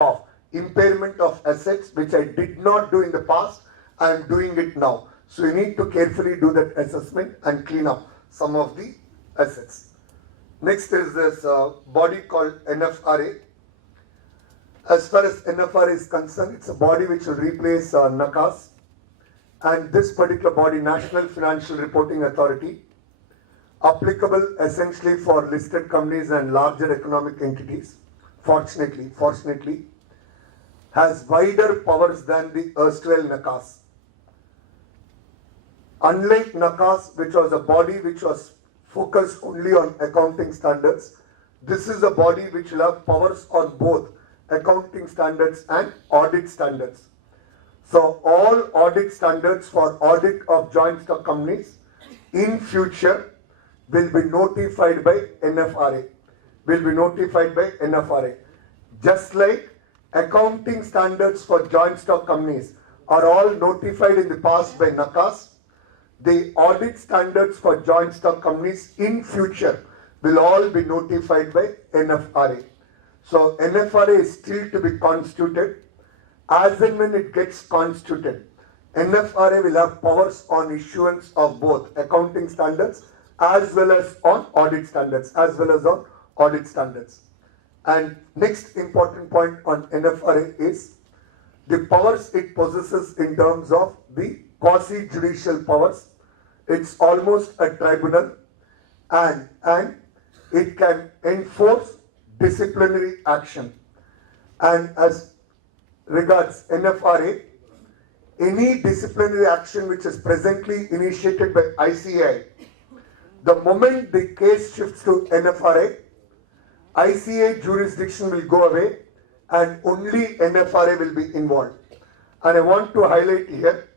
of impairment of assets, which I did not do in the past. I am doing it now. So you need to carefully do that assessment and clean up some of the assets. Next is this body called NFRA. As far as NFRA is concerned, it's a body which will replace NACAS. And this particular body, National Financial Reporting Authority, applicable essentially for listed companies and larger economic entities, fortunately, has wider powers than the erstwhile NACAS. Unlike NACAS, which was a body which was focused only on accounting standards, this is a body which will have powers on both accounting standards and audit standards. So all audit standards for audit of joint stock companies in future will be notified by NFRA. Just like accounting standards for joint stock companies are all notified in the past by NACAS, the audit standards for joint stock companies in future will all be notified by NFRA. So NFRA is still to be constituted. As and when it gets constituted, NFRA will have powers on issuance of both accounting standards as well as on audit standards, And next important point on NFRA is the powers it possesses in terms of the quasi-judicial powers. It's almost a tribunal, and it can enforce disciplinary action. And as regards NFRA, any disciplinary action which is presently initiated by ICAI, the moment the case shifts to NFRA, ICAI jurisdiction will go away and only NFRA will be involved. And I want to highlight here,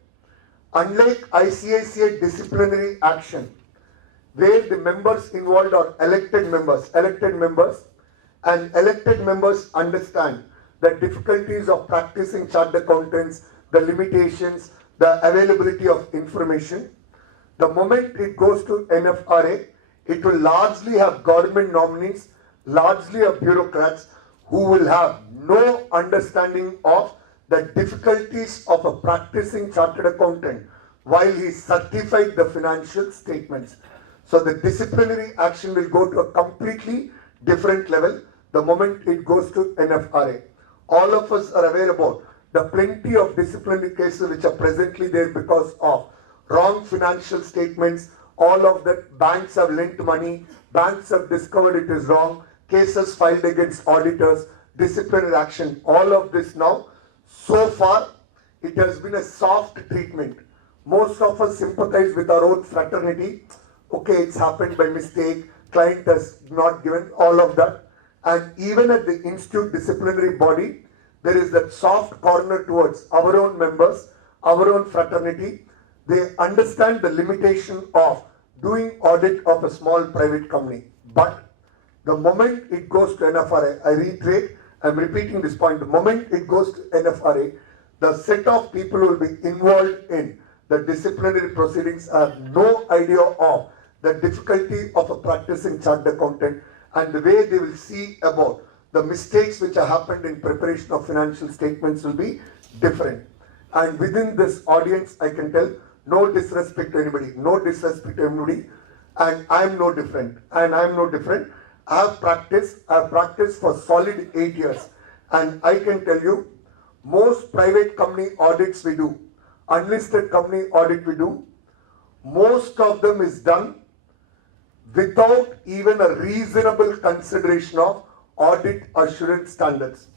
unlike ICICI disciplinary action, where the members involved are elected members, and elected members understand the difficulties of practicing chartered accountants, the limitations, the availability of information. The moment it goes to NFRA, it will largely have government nominees, largely have bureaucrats who will have no understanding of the difficulties of a practicing chartered accountant while he certified the financial statements. So the disciplinary action will go to a completely different level the moment it goes to NFRA. All of us are aware about the plenty of disciplinary cases which are presently there because of wrong financial statements. All of that, banks have lent money, banks have discovered it is wrong, cases filed against auditors, disciplinary action, all of this now. So far, it has been a soft treatment. Most of us sympathize with our own fraternity. Okay, it's happened by mistake, client has not given all of that. And even at the institute disciplinary body, there is that soft corner towards our own members, our own fraternity. They understand the limitation of doing audit of a small private company. But the moment it goes to NFRA, I reiterate, I'm repeating this point, the moment it goes to NFRA, the set of people who will be involved in the disciplinary proceedings have no idea of the difficulty of a practicing chartered accountant and the way they will see about the mistakes which have happened in preparation of financial statements will be different. And within this audience, I can tell, no disrespect to anybody, and I'm no different, I have practiced for solid 8 years, and I can tell you, most private company audits we do, unlisted company audit we do, most of them is done without even a reasonable consideration of audit assurance standards.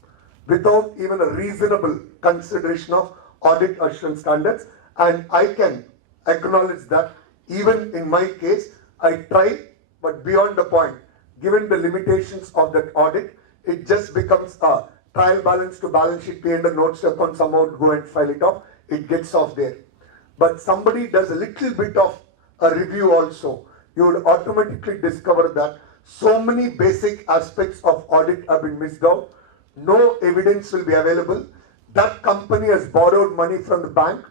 And I can acknowledge that even in my case, I try, but beyond the point, given the limitations of that audit, it just becomes a trial balance to balance sheet, P&L notes to account, somehow go and file it off, it gets off there. But somebody does a little bit of a review also, you would automatically discover that so many basic aspects of audit have been missed out. No evidence will be available. That company has borrowed money from the bank,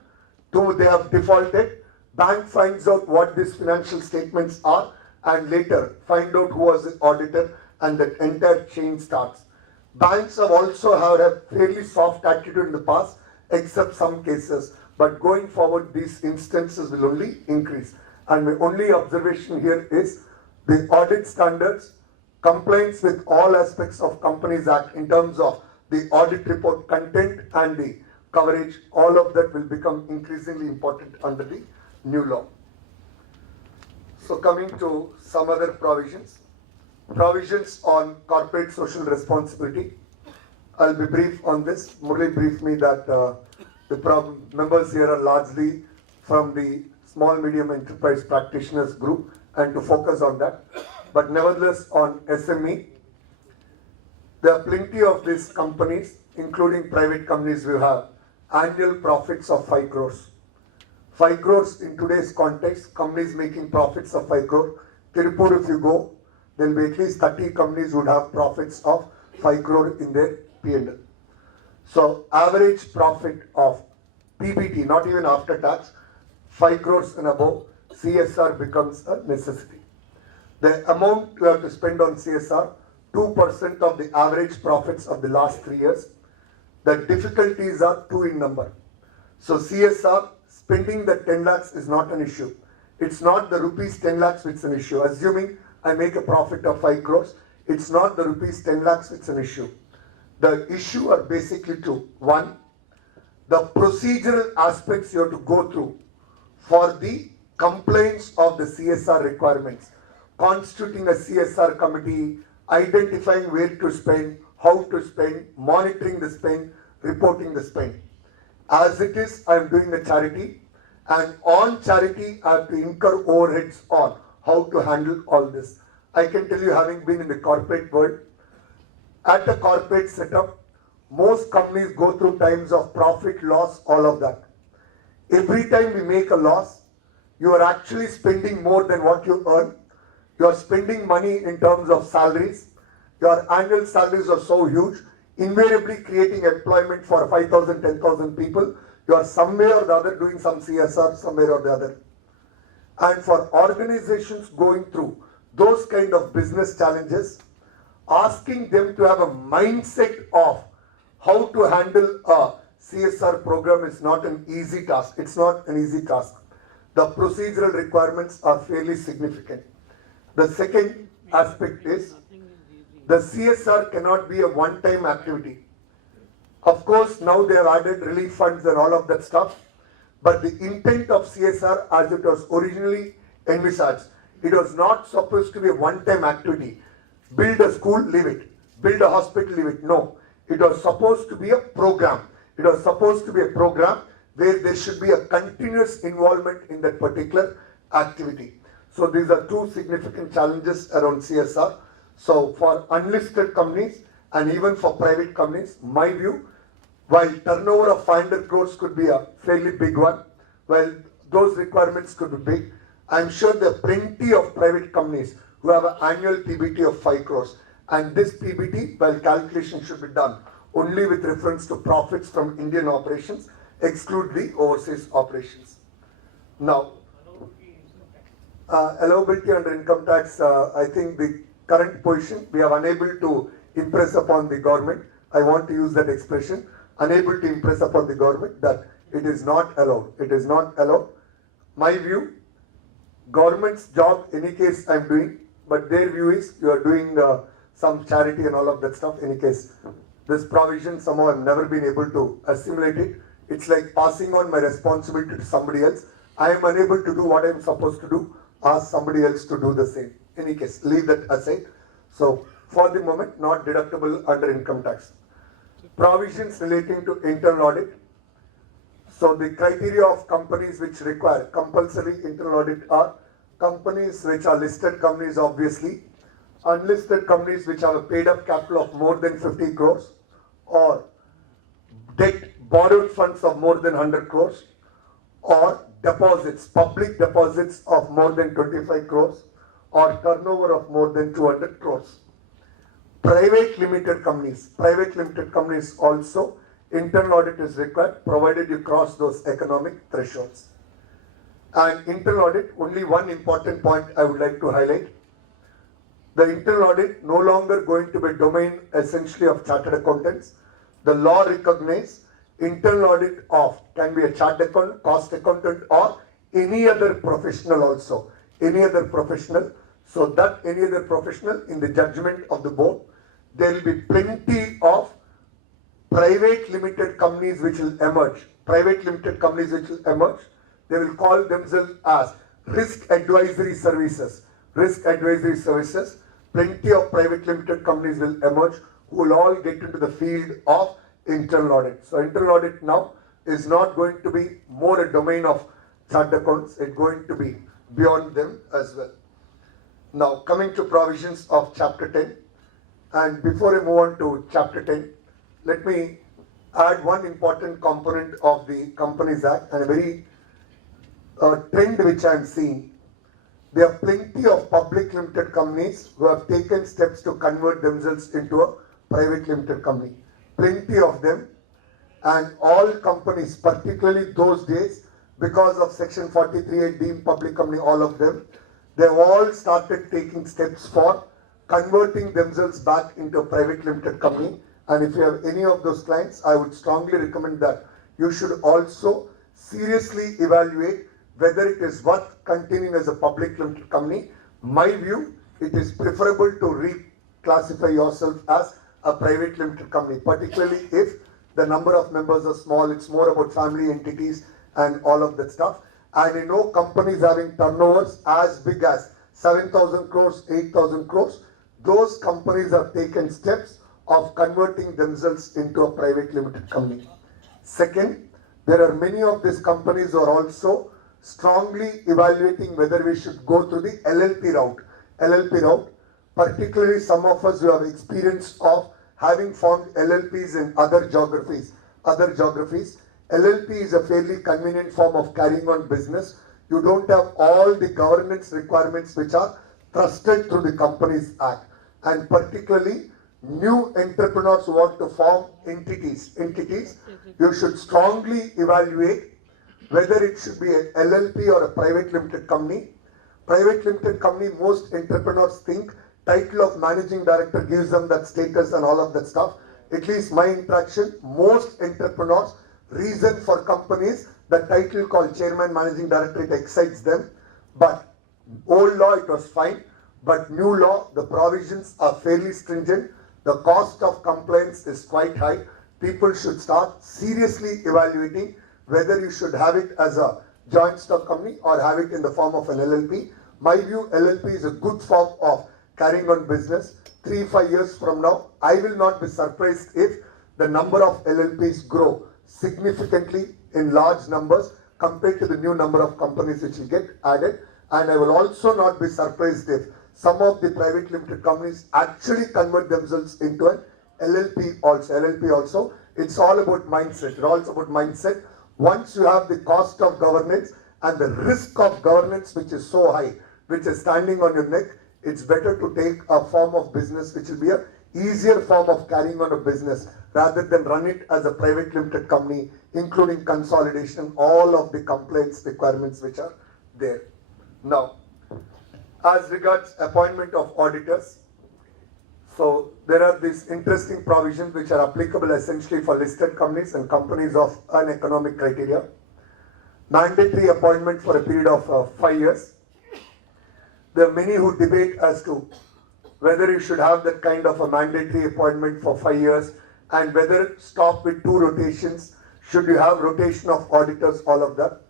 they have defaulted. Bank finds out what these financial statements are and later find out who was the auditor, and that entire chain starts. Banks have also had a fairly soft attitude in the past, except some cases. But going forward, these instances will only increase. And my only observation here is the audit standards, compliance with all aspects of Companies Act in terms of the audit report content and the coverage, all of that will become increasingly important under the new law. So coming to some other provisions. Provisions on corporate social responsibility. I'll be brief on this. Murli briefed me that the members here are largely from the small medium enterprise practitioners group and to focus on that. But nevertheless on SME, there are plenty of these companies, including private companies, we have annual profits of 5 crores. 5 crores in today's context, companies making profits of 5 crore. Tirupur, if you go, there will be at least 30 companies would have profits of 5 crore in their P&L. So average profit of PBT, not even after tax, 5 crores and above, CSR becomes a necessity. The amount you have to spend on CSR, 2% of the average profits of the last 3 years. The difficulties are 2 in number. So CSR, spending the 10 lakhs is not an issue. It's not the rupees 10 lakhs which is an issue. Assuming I make a profit of 5 crores, it's not the rupees 10 lakhs which is an issue. The issue are basically 2. 1, the procedural aspects you have to go through for the compliance of the CSR requirements, constituting a CSR committee, identifying where to spend, how to spend, monitoring the spend, reporting the spend. As it is, I am doing a charity, and on charity I have to incur overheads on how to handle all this. I can tell you, having been in the corporate world, at the corporate setup, most companies go through times of profit, loss, all of that. Every time we make a loss, you are actually spending more than what you earn. You are spending money in terms of salaries. Your annual salaries are so huge, invariably creating employment for 5,000, 10,000 people. You are somewhere or the other doing some CSR, somewhere or the other. And for organizations going through those kind of business challenges, asking them to have a mindset of how to handle a CSR program is not an easy task. It's not an easy task. The procedural requirements are fairly significant. The second aspect is the CSR cannot be a one-time activity. Of course, now they have added relief funds and all of that stuff. But the intent of CSR as it was originally envisaged, it was not supposed to be a one-time activity. Build a school, leave it. Build a hospital, leave it. No. It was supposed to be a program. It was supposed to be a program where there should be a continuous involvement in that particular activity. So these are 2 significant challenges around CSR. So for unlisted companies and even for private companies, my view, while turnover of 500 crores could be a fairly big one, while those requirements could be big, I'm sure there are plenty of private companies who have an annual PBT of 5 crores. And this PBT, while calculation should be done only with reference to profits from Indian operations, exclude the overseas operations. Now, allowability under income tax, I think the current position, we are unable to impress upon the government. I want to use that expression, unable to impress upon the government that it is not allowed. It is not allowed. My view, government's job, any case I'm doing, but their view is you are doing some charity and all of that stuff. Any case, this provision somehow I've never been able to assimilate it. It's like passing on my responsibility to somebody else. I am unable to do what I'm supposed to do. Ask somebody else to do the same. Any case, leave that aside. So for the moment, not deductible under income tax. Provisions relating to internal audit. So the criteria of companies which require compulsory internal audit are companies which are listed companies, obviously, unlisted companies which have a paid up capital of more than 50 crores, or debt borrowed funds of more than 100 crores, or deposits, public deposits of more than 25 crores, or turnover of more than 200 crores. Private limited companies also, internal audit is required provided you cross those economic thresholds. And internal audit, only one important point I would like to highlight. The internal audit no longer going to be domain essentially of chartered accountants. The law recognizes internal audit of can be a chartered accountant, cost accountant, or any other professional also. Any other professional. So that any other professional in the judgment of the board, there will be plenty of private limited companies which will emerge. Private limited companies which will emerge. They will call themselves as risk advisory services. Risk advisory services. Plenty of private limited companies will emerge who will all get into the field of internal audit. So internal audit now is not going to be more a domain of chartered accounts. It's going to be beyond them as well. Now coming to provisions of chapter 10, and before I move on to chapter 10, let me add one important component of the Companies Act and a very trend which I am seeing. There are plenty of public limited companies who have taken steps to convert themselves into a private limited company. Plenty of them, and all companies, particularly those days, because of section 43A deemed public company, all of them, they have all started taking steps for converting themselves back into a private limited company. And if you have any of those clients, I would strongly recommend that you should also seriously evaluate whether it is worth continuing as a public limited company. My view, it is preferable to reclassify yourself as a private limited company, particularly if the number of members are small. It's more about family entities and all of that stuff. And you know, companies having turnovers as big as 7,000 crores, 8,000 crores, those companies have taken steps of converting themselves into a private limited company. Second, there are many of these companies who are also strongly evaluating whether we should go through the LLP route. LLP route, particularly some of us who have experience of having formed LLPs in other geographies. LLP is a fairly convenient form of carrying on business. You don't have all the governance requirements which are trusted through the Companies Act. And particularly new entrepreneurs who want to form entities, you should strongly evaluate whether it should be an LLP or a private limited company. Private limited company, most entrepreneurs think title of managing director gives them that status and all of that stuff. At least my interaction, most entrepreneurs reason for companies, the title called chairman, managing director, it excites them. But old law, it was fine. But new law, the provisions are fairly stringent. The cost of compliance is quite high. People should start seriously evaluating whether you should have it as a joint stock company or have it in the form of an LLP. My view, LLP is a good form of carrying on business. 3-5 years from now, I will not be surprised if the number of LLPs grow significantly in large numbers compared to the new number of companies which will get added. And I will also not be surprised if some of the private limited companies actually convert themselves into an LLP also. It's all about mindset. Once you have the cost of governance and the risk of governance which is so high, which is standing on your neck, it's better to take a form of business which will be a easier form of carrying on a business rather than run it as a private limited company, including consolidation, all of the compliance requirements which are there. Now, as regards appointment of auditors, so there are these interesting provisions which are applicable essentially for listed companies and companies of uneconomic criteria. Mandatory appointment for a period of 5 years. There are many who debate as to whether you should have that kind of a mandatory appointment for 5 years and whether stop with 2 rotations. Should you have rotation of auditors, all of that.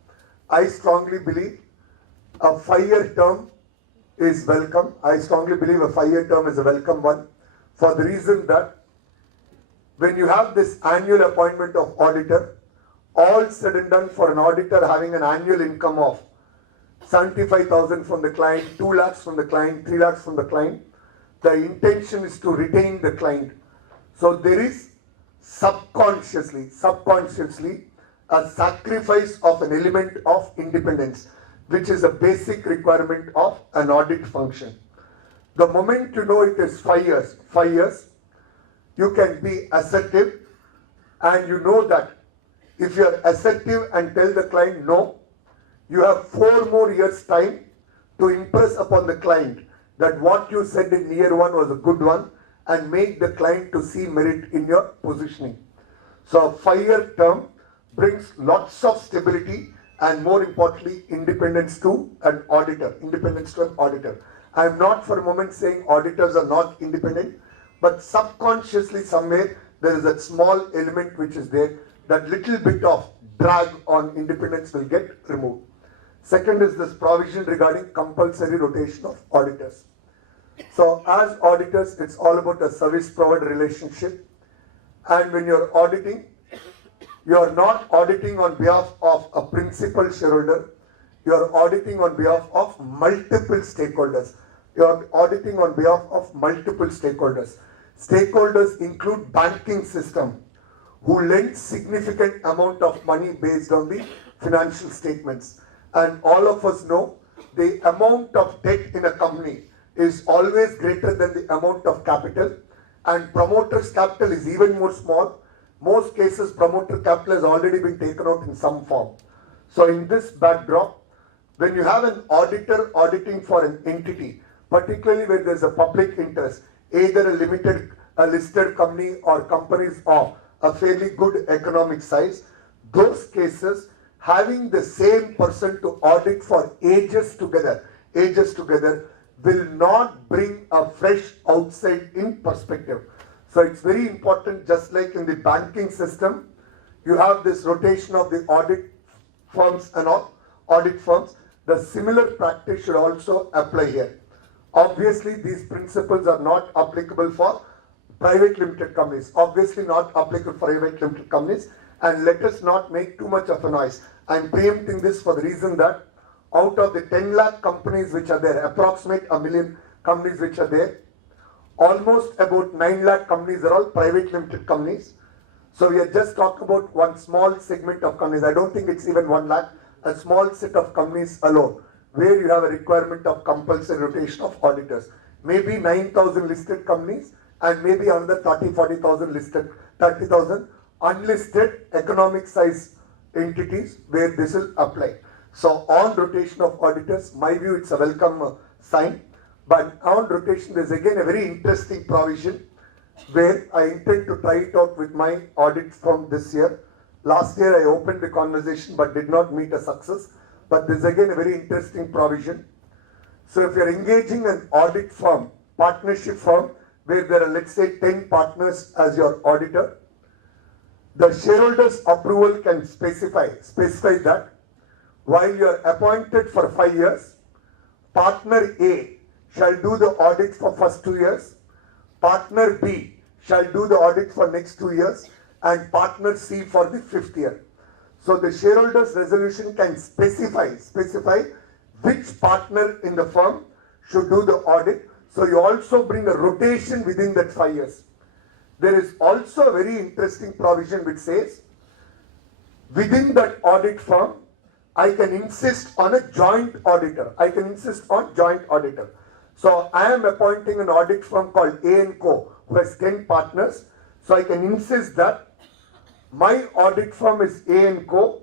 I strongly believe a 5-year term is welcome. I strongly believe a 5-year term is a welcome one for the reason that when you have this annual appointment of auditor, all said and done for an auditor having an annual income of 75,000 from the client, 2 lakhs from the client, 3 lakhs from the client, the intention is to retain the client. So there is subconsciously a sacrifice of an element of independence, which is a basic requirement of an audit function. The moment you know it is 5 years, you can be assertive, and you know that if you are assertive and tell the client no, you have 4 more years time to impress upon the client that what you said in year one was a good one and make the client to see merit in your positioning. So a 5-year term brings lots of stability and more importantly independence to an auditor. I am not for a moment saying auditors are not independent, but subconsciously somewhere there is a small element which is there, that little bit of drag on independence will get removed. Second is this provision regarding compulsory rotation of auditors. So as auditors, it's all about a service provider relationship, and when you're auditing, you're not auditing on behalf of a principal shareholder, you're auditing on behalf of multiple stakeholders. You're auditing on behalf of multiple stakeholders. Stakeholders include banking system, who lend significant amount of money based on the financial statements. And all of us know the amount of debt in a company is always greater than the amount of capital, and promoter's capital is even more small. Most cases, promoter capital has already been taken out in some form. So in this backdrop, when you have an auditor auditing for an entity, particularly when there's a public interest, either a listed company or companies of a fairly good economic size, those cases, having the same person to audit for ages together will not bring a fresh outside in perspective. So it's very important, just like in the banking system, you have this rotation of the audit firms and all, audit firms. The similar practice should also apply here. Obviously, these principles are not applicable for private limited companies. And let us not make too much of a noise. I'm preempting this for the reason that out of the 10 lakh companies which are there, approximate 1 million companies which are there, almost about 9 lakh companies are all private limited companies. So we are just talking about one small segment of companies. I don't think it's even 1 lakh, a small set of companies alone, where you have a requirement of compulsory rotation of auditors. Maybe 9,000 listed companies and maybe another 40,000 listed, 30,000 unlisted economic size entities where this will apply. So on rotation of auditors, my view, it's a welcome sign. But on rotation, there's again a very interesting provision where I intend to try it out with my audit firm this year. Last year I opened the conversation but did not meet a success. But there's again a very interesting provision. So if you're engaging an audit firm, partnership firm, where there are, let's say, 10 partners as your auditor, the shareholders' approval can specify that while you are appointed for 5 years, partner A shall do the audit for first 2 years, partner B shall do the audit for next 2 years, and partner C for the 5th year. So the shareholders' resolution can specify which partner in the firm should do the audit. So you also bring a rotation within that 5 years. There is also a very interesting provision which says, within that audit firm, I can insist on a joint auditor. So I am appointing an audit firm called A&Co who has 10 partners. So I can insist that my audit firm is A&Co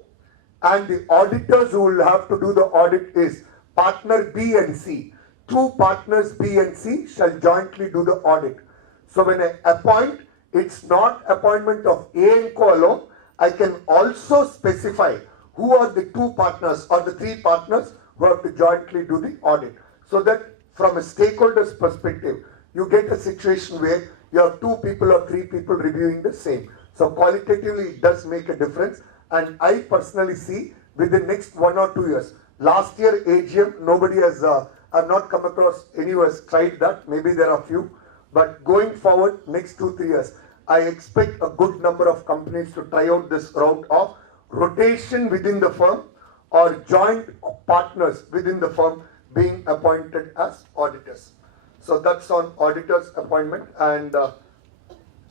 and the auditors who will have to do the audit is partner B and C. 2 partners B and C shall jointly do the audit. So when I appoint, it's not appointment of A&Co alone. I can also specify who are the 2 partners or the 3 partners who have to jointly do the audit. So that from a stakeholder's perspective, you get a situation where you have 2 people or 3 people reviewing the same. So qualitatively it does make a difference, and I personally see within next 1 or 2 years. Last year AGM, nobody has, I've not come across any who has tried that. Maybe there are few, but going forward next 2-3 years, I expect a good number of companies to try out this route of rotation within the firm or joint partners within the firm being appointed as auditors. So that's on auditors appointment, and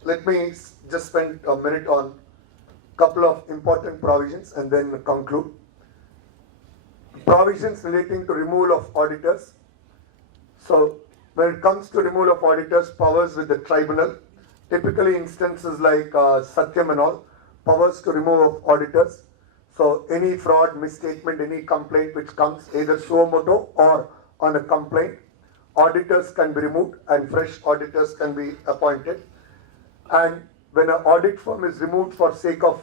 let me just spend a minute on a couple of important provisions and then conclude. Provisions relating to removal of auditors. So when it comes to removal of auditors, powers with the tribunal, typically instances like Satyam and all, powers to remove of auditors. So any fraud, misstatement, any complaint which comes either suo moto or on a complaint, auditors can be removed and fresh auditors can be appointed. And when an audit firm is removed for sake of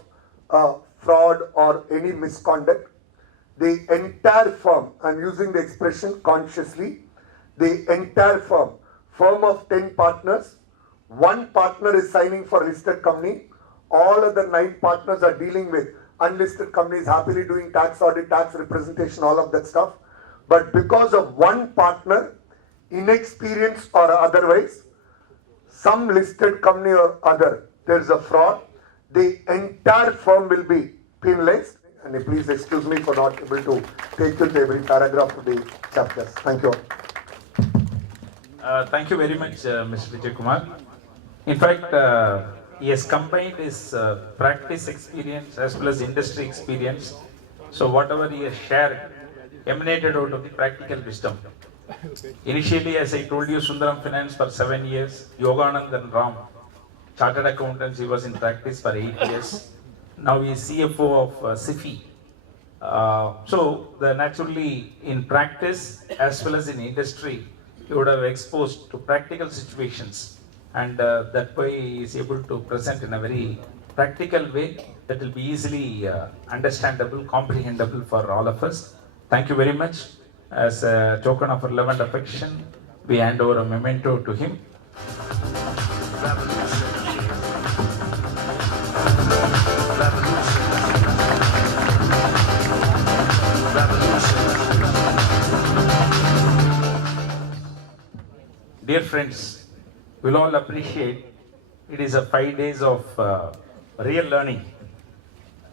fraud or any misconduct, the entire firm, I'm using the expression consciously, the entire firm of 10 partners, one partner is signing for a listed company, all other 9 partners are dealing with unlisted companies, happily doing tax audit, tax representation, all of that stuff. But because of one partner, inexperienced or otherwise, some listed company or other, there is a fraud, the entire firm will be penalized. And please excuse me for not able to take you to every paragraph of the chapters. Thank you all. Thank you very much, Mr. Vijay Kumar. In fact, he has combined his practice experience as well as industry experience. So whatever he has shared emanated out of the practical wisdom. Initially, as I told you, Sundaram Finance for 7 years, Yoganand and Ram, Chartered Accountants, he was in practice for 8 years. Now he is CFO of CPE. So naturally, in practice as well as in industry, he would have exposed to practical situations, and that way he is able to present in a very practical way that will be easily understandable, comprehensible for all of us. Thank you very much. As a token of relevant affection, we hand over a memento to him. Dear friends, we'll all appreciate it is a 5 days of real learning.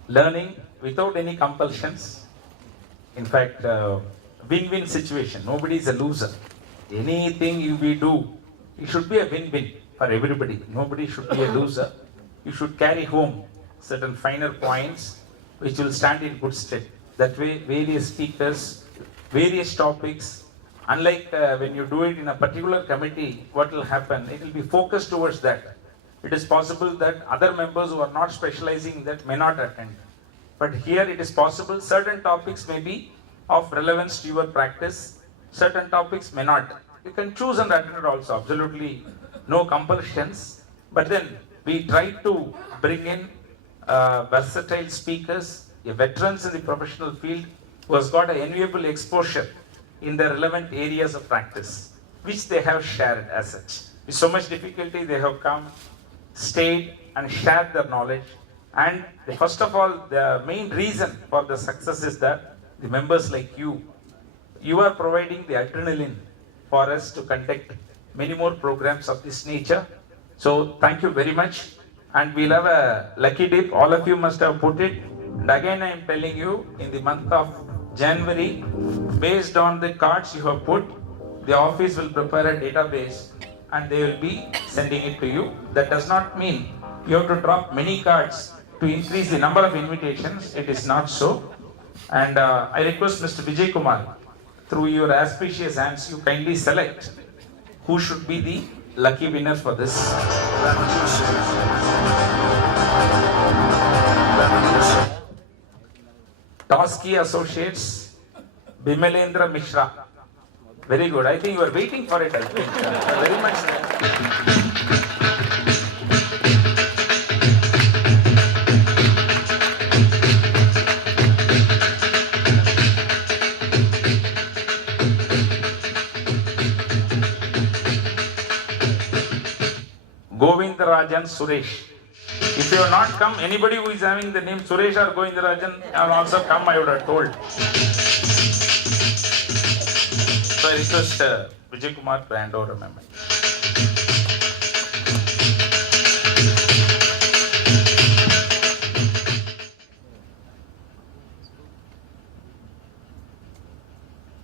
Learning without any compulsions. In fact, win-win situation. Nobody is a loser. Anything we do, it should be a win-win for everybody. Nobody should be a loser. You should carry home certain finer points which will stand in good stead. That way, various speakers, various topics, unlike when you do it in a particular committee, what will happen? It will be focused towards that. It is possible that other members who are not specializing in that may not attend. But here it is possible certain topics may be of relevance to your practice, certain topics may not. You can choose and attend also, absolutely no compulsions. But then we try to bring in versatile speakers, veterans in the professional field who has got an enviable exposure in the relevant areas of practice, which they have shared as such. With so much difficulty, they have come, stayed, and shared their knowledge. And first of all, the main reason for the success is that the members like you are providing the adrenaline for us to conduct many more programs of this nature. So thank you very much. And we'll have a lucky dip. All of you must have put it. And again, I am telling you, in the month of January, based on the cards you have put, the office will prepare a database and they will be sending it to you. That does not mean you have to drop many cards to increase the number of invitations. It is not so. And I request Mr. Vijay Kumar, through your auspicious hands, you kindly select who should be the lucky winner for this. Toski Associates, Bimalendra Mishra. Very good. I think you are waiting for it, I think. Very much. Govindarajan Suresh. If you have not come, anybody who is having the name Suresh or Govindarajan have also come, I would have told. So I request Vijay Kumar to hand over a memo.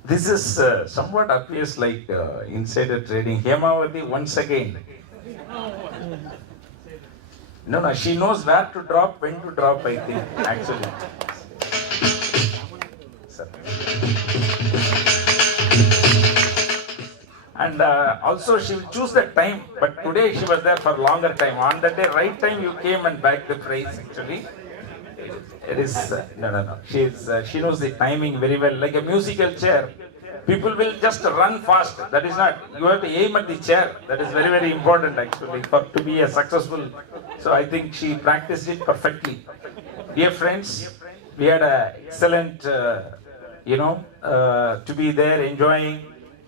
This is somewhat appears like insider trading. Hemavati once again. No, she knows where to drop, when to drop, I think, actually. Sir. And also she will choose the time, but today she was there for longer time. On that day, right time you came and back the prize, actually. It is, no. She knows the timing very well, like a musical chair. people will just run fast. That is not. You have to aim at the chair. That is very, very important actually for to be a successful. So I think she practiced it perfectly. Dear friends, we had an excellent, to be there enjoying,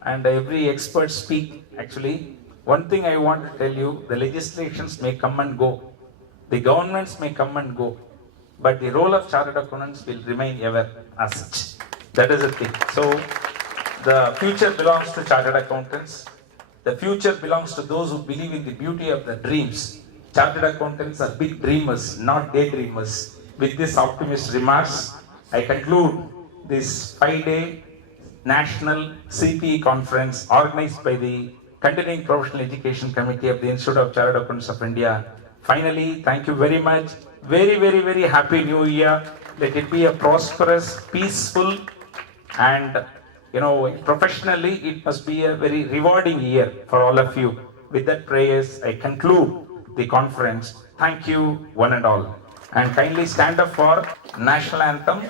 and every expert speak actually. One thing I want to tell you, the legislations may come and go, the governments may come and go, but the role of chartered accountants will remain ever as such. That is the thing. So the future belongs to chartered accountants. The future belongs to those who believe in the beauty of the dreams. Chartered accountants are big dreamers, not daydreamers. With this optimist remarks, I conclude this 5-day National CPE conference organized by the Continuing Professional Education Committee of the Institute of Chartered Accountants of India. Finally, thank you very much. Very, very, very happy New Year. Let it be a prosperous, peaceful, and professionally, it must be a very rewarding year for all of you. With that prayers, I conclude the conference. Thank you, one and all. And kindly stand up for National Anthem.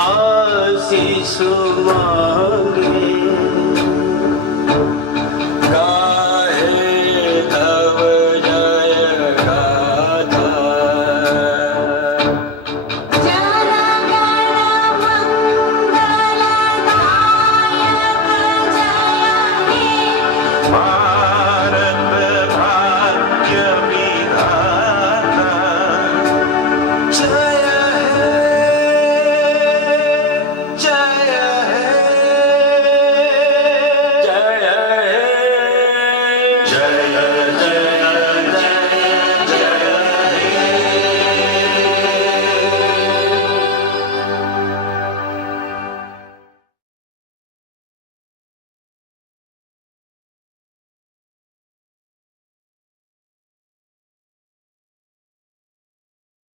आशीष मांग